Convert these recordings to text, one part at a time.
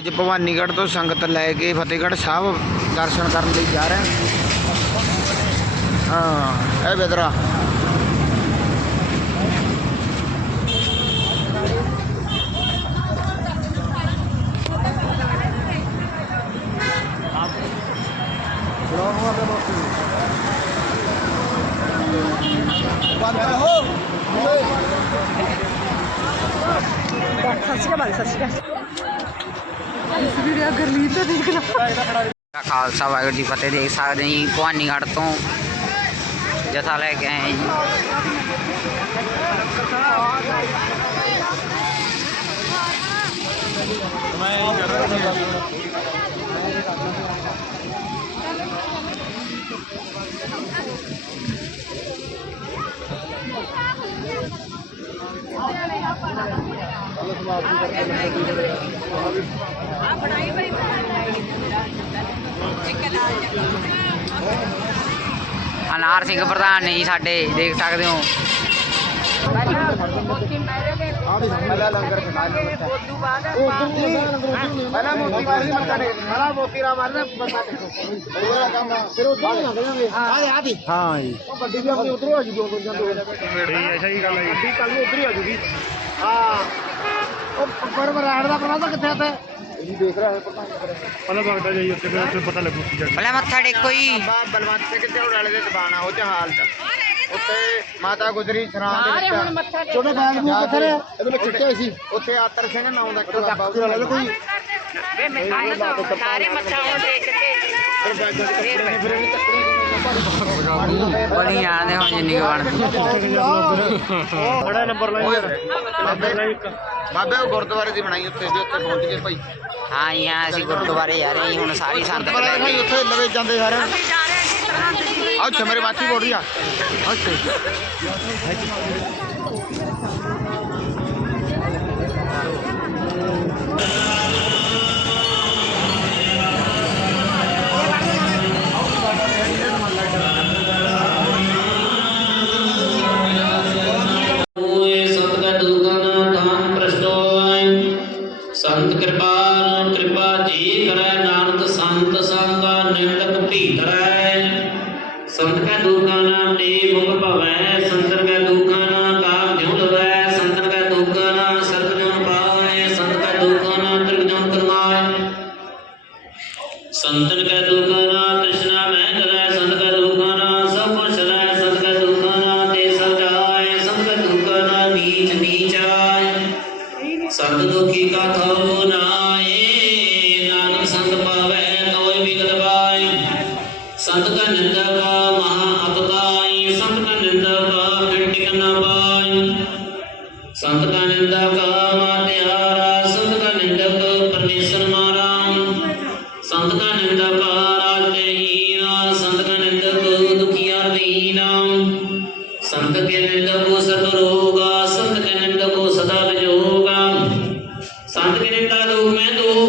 अज भवानीगढ़ तो संगत लैके फतेहगढ़ साहब दर्शन करने ले जा रहे हाँ ए बदरा तो खालसा वाहू जी फतेह देख सकते जी भवानीगढ़ तो जथा लैके आए जी ਅਵਤਾਰ ਸਿੰਘ ਪ੍ਰਧਾਨ ਨੇ ਜੀ ਸਾਡੇ ਦੇਖ ਸਕਦੇ ਹੋ ਪਹਿਲਾਂ ਲੰਗਰ ਲਿਆ ਕੰਮ ਫਿਰ ਹਾਂ ਜੀ ਉਹ ਵੱਡੀ ਆ ਜੂਗੀ ਠੀਕ ਹੈ ਸਹੀ ਗੱਲ ਹੈ ਜੀ ਕੱਲ ਨੂੰ ਆ ਜੂਗੀ ਉਹ ਬਰਬਰ ਰਾੜ ਦਾ ਪਰਾਂਦਾ ਕਿੱਥੇ ਆ ਤੇ ਪਹਿਲਾਂ ਮੱਥਾ ਟੇਕੋ ਹੀ ਬਲਵੰਤ ਸਿੰਘ ਤੇ ਵਾਲੇ ਦੇ ਦੁਕਾਨ ਉਹ ਤੇ ਹਾਲ ਦਾ ਉੱਤੇ ਮਾਤਾ ਗੁਜਰੀ ਸਰਾਂ ਦੇ ਵਿੱਚ ਛੋਟੇ ਬਾਗ ਨੂੰ ਕਿੱਥੇ ਰਿਹਾ ਇਹਦੇ ਵਿੱਚ ਚਿੱਟੇ ਸੀ ਉੱਥੇ ਆਤਰ ਸਿੰਘ ਨਾਮ ਦਾ ਇੱਕ ਬਾਬਾ ਉਹ ਨਾਲ ਕੋਈ ਵੇ ਮੈਂ ਤਾਂ ਸਾਰੇ ਮੱਥਾ ਉਹ ਦੇਖ ਕੇ ਬੜੀ ਆਦੇ ਹੋ ਜਿੰਨੀ ਵਾਰ ਬੜਾ ਨੰਬਰ ਲਾਇਆ ਨੰਬਰ ਲਾਇਆ ਬਾਬੇ ਉਹ ਗੁਰਦੁਆਰੇ ਦੀ ਬਣਾਈ ਉੱਥੇ ਵੀ ਉੱਥੇ ਪਹੁੰਚ ਗਏ ਭਾਈ ਹਾਂ ਹਾਂ ਅਸੀਂ ਗੁਰਦੁਆਰੇ ਜਾ ਰਹੇ ਹਾਂ ਹੁਣ ਸਾਰੀ ਸੰਤ ਬੜਾ ਭਾਈ ਉੱਥੇ ਲਵੇ ਜਾਂਦੇ ਸਾਰੇ ਅਸੀਂ ਜਾ ਰਹੇ ਹਾਂ ਅੱਛਾ ਮੇਰੇ ਬਾਕੀ ਬੋਲ ਰਹੀ ਆ ਅੱਛਾ भवै संसर्ग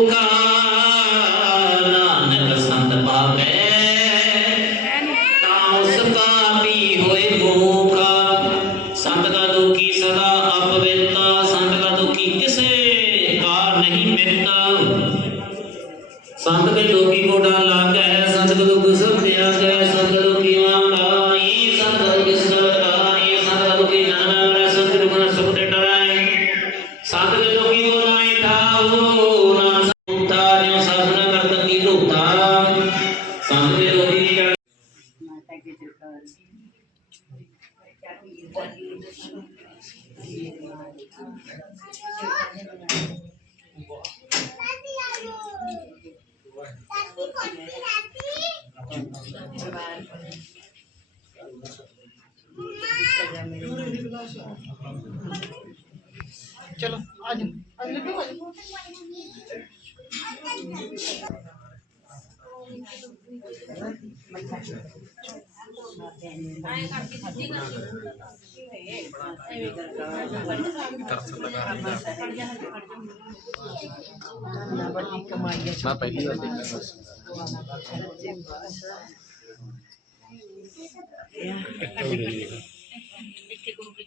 বোকা चलो Terima kasih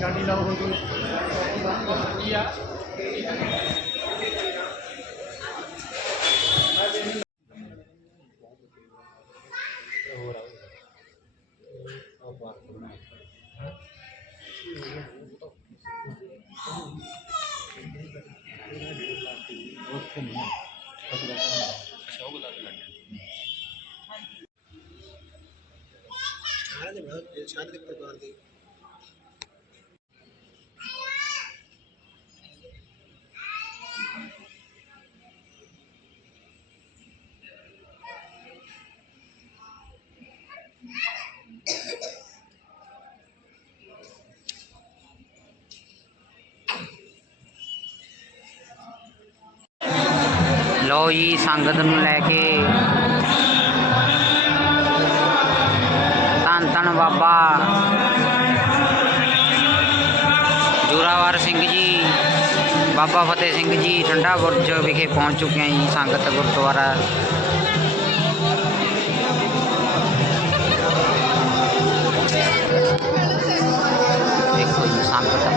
डांडी लाओ हो ਛੱਡ ਪ੍ਰਕਾਰ ਦੇ ਲਓ ਜੀ ਸੰਗਤ ਨੂੰ ਲੈ ਕੇ बाबा जोरावर ਸਿੰਘ ਜੀ ਬਾਬਾ ਫਤਿਹ ਸਿੰਘ ਜੀ ਠੰਡਾ ਬੁਰਜ ਵਿਖੇ ਪਹੁੰਚ ਚੁੱਕੇ ਹਨ ਸੰਗਤ ਗੁਰਦੁਆਰਾ ਦੇਖੋ ਜੀ ਸੰਗਤ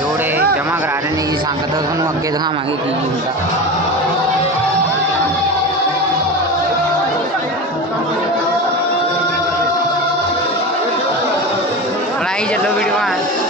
ਜੋੜੇ ਜਮਾ ਕਰਾ ਰਹੇ ਨੇ ਜੀ ਸੰਗਤ ਤੁਹਾਨੂੰ ਅੱਗੇ ਦਿਖਾਵਾਂਗੇ ਕੀ ਕੀ ਹੁੰਦਾ આવી જતો વિડીયો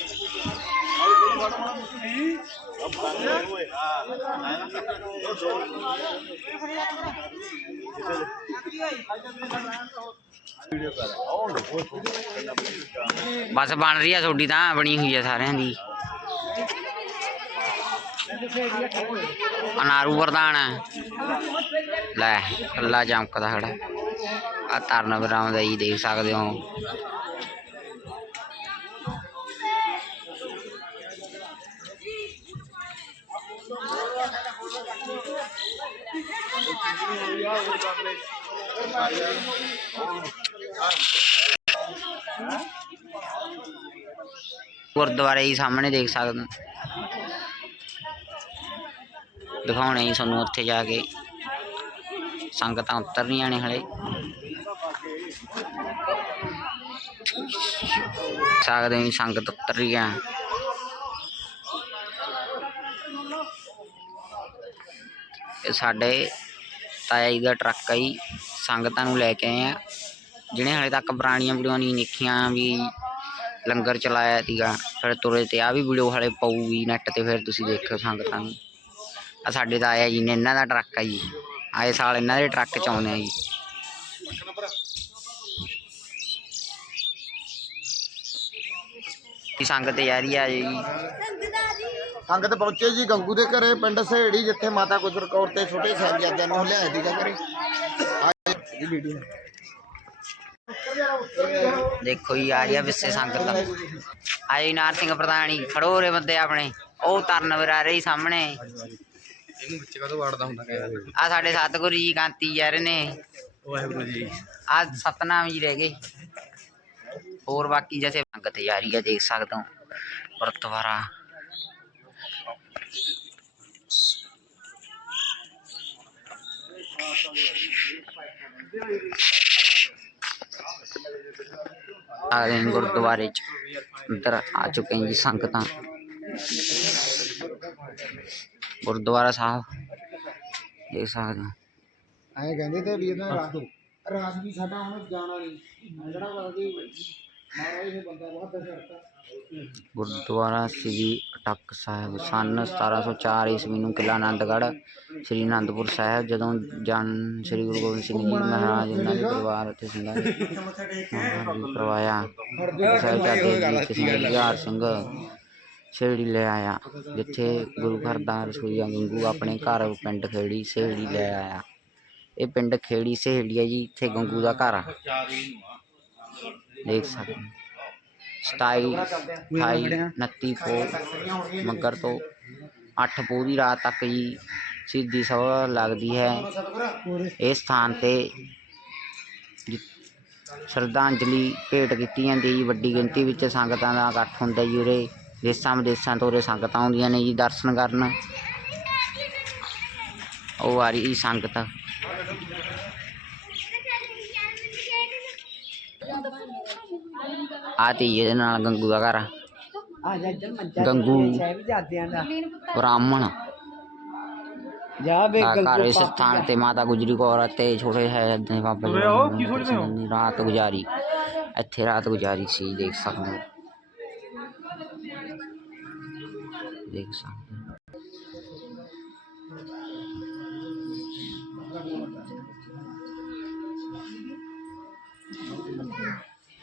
ਬਸ ਬਣ ਰਹੀ ਆ ਤੁਹਾਡੀ ਤਾਂ ਬਣੀ ਹੋਈ ਆ ਸਾਰਿਆਂ ਦੀ ਅਨਾਰੂ ਵਰਦਾਨ ਲੈ ਅੱਲਾ ਜਮਕਦਾ ਖੜਾ ਆ ਤਰਨ ਬਰਾਮ ਦਾ ਹੀ ਦੇਖ ਸਕਦੇ ਹੋ गुरुद्वारे ही सामने देख सकते दिखाने सू जाके संगत उतर नहीं आने हले सकते संगत उतर रही है साढ़े सैज का ट्रक है जी संगत लैके आए हैं जिन्हें हाले तक पुरानी वीडियो नहीं देखिया भी लंगर चलाया थी फिर तुरे तो आह भी वीडियो हाले पाऊगी नैट पर फिर तुम देखो संगत साढ़े तो आया जी ने इन्हों का ट्रक है जी आए साल इन्ह के ट्रक चाने जी संगत यारी आ जाए ਸੰਗਤ ਪਹੁੰਚੇ ਜੀ ਗੰਗੂ ਦੇ ਘਰੇ ਪਿੰਡ ਸਹੇੜੀ ਜਿੱਥੇ ਮਾਤਾ ਗੁਜਰ ਕੌਰ ਤੇ ਛੋਟੇ ਸਾਹਿਬਜ਼ਾਦਿਆਂ ਨੂੰ ਲਿਆਇਆ ਦੀਗਾ ਘਰੇ ਇਹ ਵੀਡੀਓ ਦੇਖੋ ਜੀ ਆ ਰਿਹਾ ਵਿਸੇ ਸੰਗਤ ਦਾ ਆਈ ਨਾਰ ਸਿੰਘ ਪ੍ਰਧਾਨੀ ਖੜੋ ਰੇ ਬੰਦੇ ਆਪਣੇ ਉਹ ਤਰਨ ਵਿਰਾ ਰਹੀ ਸਾਹਮਣੇ ਇਹਨੂੰ ਵਿੱਚ ਕਦੋਂ ਵਾੜਦਾ ਹੁੰਦਾ ਆ ਸਾਡੇ ਸਤਗੁਰੂ ਜੀ ਕਾਂਤੀ ਯਾਰ ਨੇ ਵਾਹਿਗੁਰੂ ਜੀ ਆ ਸਤਨਾਮ ਜੀ ਰਹਿ ਗਏ ਹੋਰ ਬਾਕੀ ਜੈਸੇ ਸੰਗਤ ਯਾਰੀ ਆ ਦੇਖ ਸਕਦਾ ਹਾਂ ਪਰ ਦੁਬਾਰਾ ਆਲੇ ਗੁਰਦੁਆਰੇ ਚ अंदर आ चुके हैं जी संगत गुरुद्वारा साहब देख सकते हैं ਐਂ ਕਹਿੰਦੇ ਤੇ ਵੀ ਇਹਨਾਂ ਰਾਤ ਰਾਤ ਵੀ ਸਾਡਾ ਹੁਣ ਜਾਣ ਵਾਲੀ ਜਿਹੜਾ ਵਾਦੀ ਮਹਾਰਾਜ ਇਹ ਬੰਦਾ ਬਹੁਤ ਦਰਦ ਕਰਤਾ ਗੁਰਦੁਆਰਾ ਸ੍ਰੀ ਅਟਕ ਸਾਹਿਬ ਸਨ 1704 ਈਸਵੀ ਨੂੰ ਕਿਲਾ ਆਨੰਦਗੜ੍ਹ ਸ੍ਰੀ ਅਨੰਦਪੁਰ ਸਾਹਿਬ ਜਦੋਂ ਜਨ ਸ੍ਰੀ ਗੁਰੂ ਗੋਬਿੰਦ ਸਿੰਘ ਜੀ ਮਹਾਰਾਜ ਇਹਨਾਂ ਦੇ ਪਰਿਵਾਰ ਅਤੇ ਸਿੰਘਾਂ ਨੇ ਕਰਵਾਇਆ ਸਾਹਿਬਜ਼ਾਦੇ ਵਿੱਚ ਜਹਾਰ ਸਿੰਘ ਸੇੜੀ ਲੈ ਆਇਆ ਜਿੱਥੇ ਗੁਰੂ ਘਰ ਦਾ ਰਸੋਈਆ ਗੰਗੂ ਆਪਣੇ ਘਰ ਪਿੰਡ ਖੇੜੀ ਸੇੜੀ ਲੈ ਆਇਆ ਇਹ ਪਿੰਡ ਖੇੜੀ ਸੇੜੀ ਹੈ ਜੀ ਇੱਥੇ ਗੰਗੂ ਦਾ ਘਰ ਆ ਦੇਖ ਸਕਦੇ 27 28 29 ਕੋ ਮੱਗਰ ਤੋਂ 8 ਪੂਰੀ ਰਾਤ ਤੱਕ ਹੀ ਸਿੱਧੀ ਸਭਾ ਲੱਗਦੀ ਹੈ ਇਸ ਥਾਂ ਤੇ ਸ਼ਰਧਾਂਜਲੀ ਭੇਟ ਕੀਤੀ ਜਾਂਦੀ ਜੀ ਵੱਡੀ ਗਿਣਤੀ ਵਿੱਚ ਸੰਗਤਾਂ ਦਾ ਇਕੱਠ ਹੁੰਦਾ ਜੀ ਉਰੇ ਦੇਸਾਂ ਵਿਦੇਸਾਂ ਤੋਂ ਉਰੇ ਸੰਗਤਾਂ ਆਉਂਦੀਆਂ ਨੇ ਜੀ ਦਰਸ਼ਨ ਕਰਨ ਉਹ ਆ ਰਹੀ ਸੰਗਤ आती है गंगू का घर गंगू ब्राह्मण स्थान ते माता गुजरी को और ते छोटे है रात गुजारी इतने रात गुजारी सी देख सकते देख सकते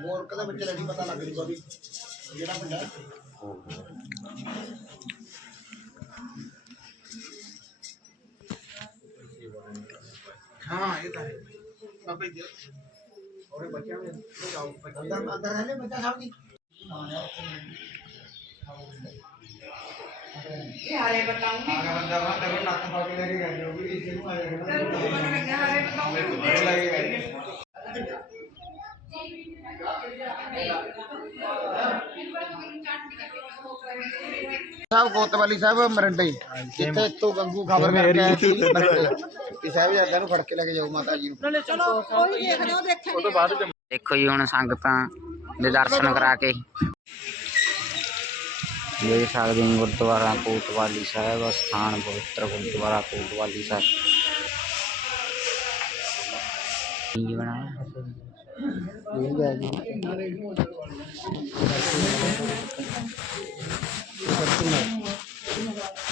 ਵਰਕ ਦੇ ਵਿੱਚ ਰੈਡੀ ਪਤਾ ਲੱਗ ਜੂਗਾ ਵੀ ਜਿਹੜਾ ਪਿੰਡ ਹੈ ਹਾਂ ਇਹ ਤਾਂ ਹੈ ਬਾਬੇ ਜੀ ਔਰੇ ਬੱਚਿਆਂ ਦੇ ਜਾਓ ਅੰਦਰ ਅੰਦਰ ਰਹਿ ਬੱਚਾ ਸਾਹਿਬ ਦੀ ਇਹ ਹਾਰੇ ਬਤਾਉਂਗੇ ਆਗਾ ਬੰਦਾ ਵਾ ਤੇ ਨੱਥ ਪਾ ਕੇ ਲੈ ਕੇ ਗਏ ਉਹ ਵੀ ਇਸੇ ਨੂੰ ਆਇਆ ਕਰਨਾ ਹਰੇ ਬਤਾਉਂਗੀ ਸਾਹਿਬ ਕੋਤਵਾਲੀ ਸਾਹਿਬ ਮਰੰਡੇ ਜਿੱਥੇ ਤੋਂ ਗੰਗੂ ਖਬਰ ਕਰਦਾ ਹੈ ਕਿ ਸਾਹਿਬ ਜੀ ਜਾਂਦਾ ਨੂੰ ਫੜ ਕੇ ਲੈ ਕੇ ਜਾਓ ਮਾਤਾ ਜੀ ਨੂੰ ਚਲੋ ਕੋਈ ਦੇਖ ਉਹ ਦੇਖੇ ਉਹ ਤੋਂ ਬਾਅਦ ਦੇਖੋ ਜੀ ਹੁਣ ਸੰਗਤਾਂ ਦੇ ਦਰਸ਼ਨ ਕਰਾ ਕੇ ਦੇਖ ਸਕਦੇ ਹਾਂ ਗੁਰਦੁਆਰਾ ਕੋਤਵਾਲੀ ਸਾਹਿਬ ਸਥਾਨ ਪਵਿੱਤਰ ਗੁਰਦੁਆਰਾ ਕੋਤਵਾਲੀ ਸਾਹਿਬ ਜੀ ਬਣਾ ਬਣਾ ਜੀ ਜੀ ਬਣਾਇਆ కట్టున్నారు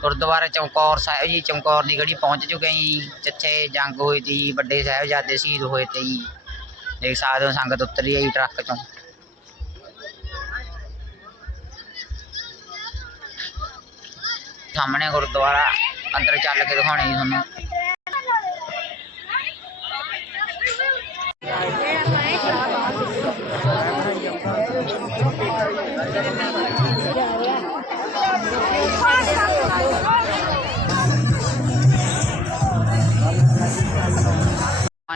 ਗੁਰਦੁਆਰੇ ਚਮਕੌਰ ਸਾਹਿਬ ਜੀ ਚਮਕੌਰ ਦੀ ਗੜੀ ਪਹੁੰਚ ਚੁੱਕੇ ਜੀ ਜਿੱਥੇ ਜੰਗ ਹੋਈ ਤੀ ਵੱਡੇ ਸਾਹਿਬਜ਼ਾਦੇ ਸ਼ਹੀਦ ਹੋਏ ਤੇ ਜੀ ਦੇਖ ਸਕਦੇ ਹੋ ਸੰਗਤ ਉਤਰੀ ਹੈ ਜੀ ਟਰੱਕ ਚੋਂ ਸਾਹਮਣੇ ਗੁਰਦੁਆਰਾ ਅੰਦਰ ਚੱਲ ਕੇ ਦਿਖਾਉਣੇ ਜੀ ਤੁਹਾਨੂੰ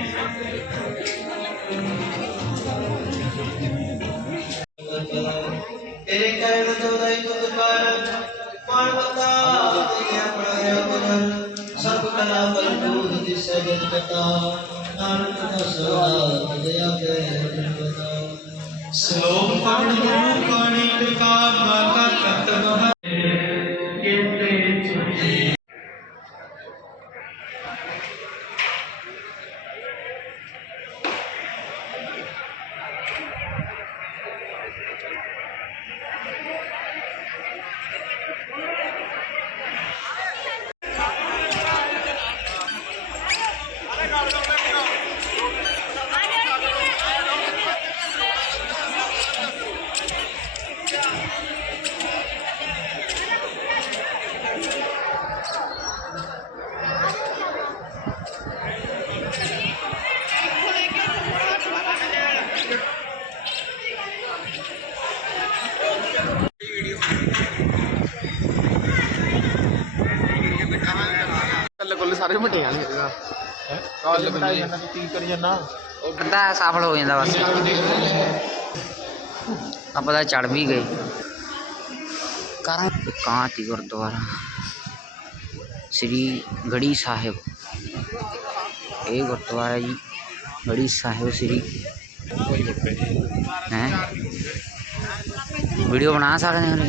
you. ਕਰੀ ਸਫਲ ਹੋ ਜਾਂਦਾ ਬਸ ਆਪਾਂ ਤਾਂ ਚੜ ਵੀ ਗਏ श्री गढ़ी साहेब ये गुरुद्वारा जी गढ़ी साहेब श्री हैं वीडियो बना सकते हैं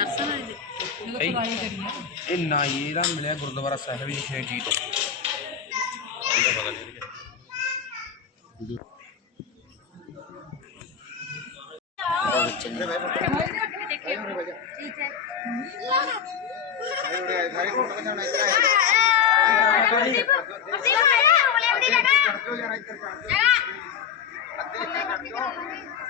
ਦਰਸ਼ਨ ਆਏ ਜੀ ਇਹ ਇਹ ਨਾ ਇਹਦਾ ਮਿਲਿਆ ਗੁਰਦੁਆਰਾ ਸਾਹਿਬ ਜੀ ਜੀ ਤੋਂ ਇਹਦਾ ਪਤਾ ਨਹੀਂ ठीक है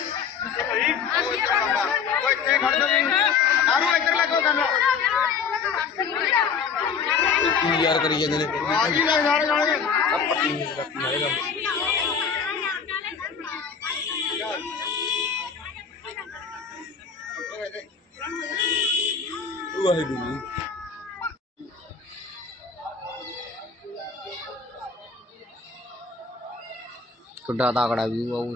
ਓਏ ਇੱਥੇ ਖੜ ਜਾ ਆਰੂ ਇੱਧਰ ਲੱਗੋ ਕੰਨ ਕੀ ਯਾਰ ਕਰੀ ਜਾਂਦੇ ਨੇ ਆ ਜੀ ਲੈ ਸਾਰੇ ਜਾਣਗੇ ਆ ਪੱਟੀ ਨਹੀਂ ਲੱਗੀ ਨਾਲੇ ਗੱਲ ਵਾਹਿਗੁਰੂ ਕਿੱਡਾ ਤਾਕੜਾ ਵੀ ਆਉਂ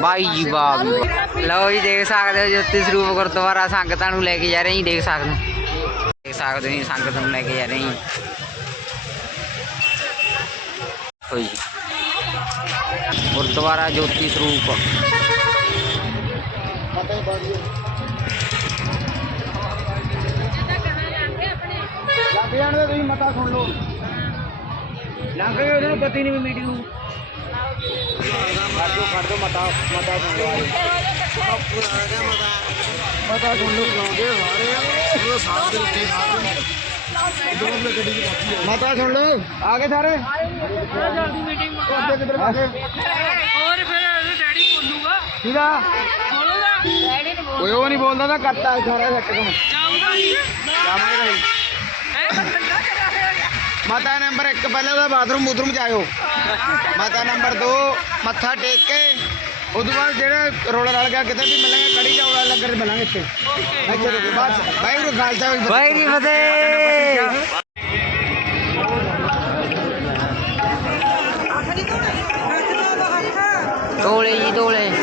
ਬਾਈ ਜੀ ਬਾਬ ਲਓ ਜੀ ਦੇਖ ਸਕਦੇ ਹੋ ਜੋਤੀ ਸਰੂਪ ਗੁਰਦੁਆਰਾ ਸੰਗਤਾਂ ਨੂੰ ਲੈ ਕੇ ਜਾ ਰਹੇ ਜੀ ਦੇਖ ਸਕਦੇ ਦੇਖ ਸਕਦੇ ਹੋ ਸੰਗਤਾਂ ਨੂੰ ਲੈ ਕੇ ਜਾ ਰਹੇ ਜੀ ਹੋਈ ਗੁਰਦੁਆਰਾ ਜੋਤੀ ਸਰੂਪ ਲੱਗ ਜਾਣ ਦੇ ਤੁਸੀਂ ਮਤਾ ਸੁਣ ਲਓ ਲੰਘ ਗਏ ਉਹਨਾਂ ਨੂੰ ਨਹੀਂ ਵੀ ਮੀਟਿੰਗ ਨੂੰ ਖੜ ਮਤਾ ਮਤਾ ਸੁਣ ਲਓ ਪਤਾ ਤੁਹਾਨੂੰ ਸਾਰੇ ਉਹ ਸਾਥ ਦੇ ਆ ਮਤਾ ਸੁਣ ਲਓ ਆ ਗਏ ਸਾਰੇ ਆ ਜਲਦੀ ਮੀਟਿੰਗ ਹੋਰ ਫਿਰ ਡੈਡੀ ਬੋਲੂਗਾ ਠੀਕਾ ਬੋਲੂਗਾ ਕੋਈ ਉਹ ਨਹੀਂ ਬੋਲਦਾ ਤਾਂ ਕਰਤਾ ਸਾਰਾ ਸੈੱਟ ਕੰਮ ਜਾਊਗਾ ਨਹੀਂ ਜਾਵਾਂਗੇ माता नंबर एक पहले तो बाथरूम बूथरूम जायो माता नंबर दो मत्था टेक के उस बाद जो रोड़ रल गया कितने भी मिलेंगे कड़ी चावल अलग कर मिलेंगे इतने भाई को खालसा भाई की फतेह तोले जी तोले